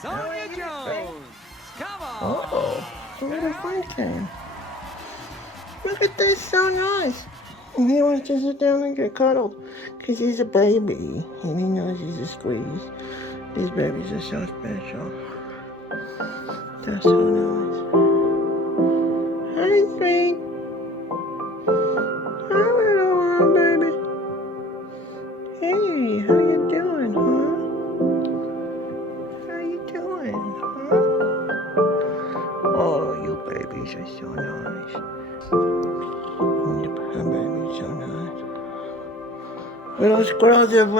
Sonia Jones, come on. Oh, it's a little fun time. Look at this, so nice. And he wants to sit down and get cuddled because he's a baby and he knows he's a squeeze. These babies are so special. They're so nice. Hi, sweet. Hi, little one, baby. Hey, how you doing, huh? How you doing, huh? Oh, you babies are so nice. Her baby's so nice. Little squirrels have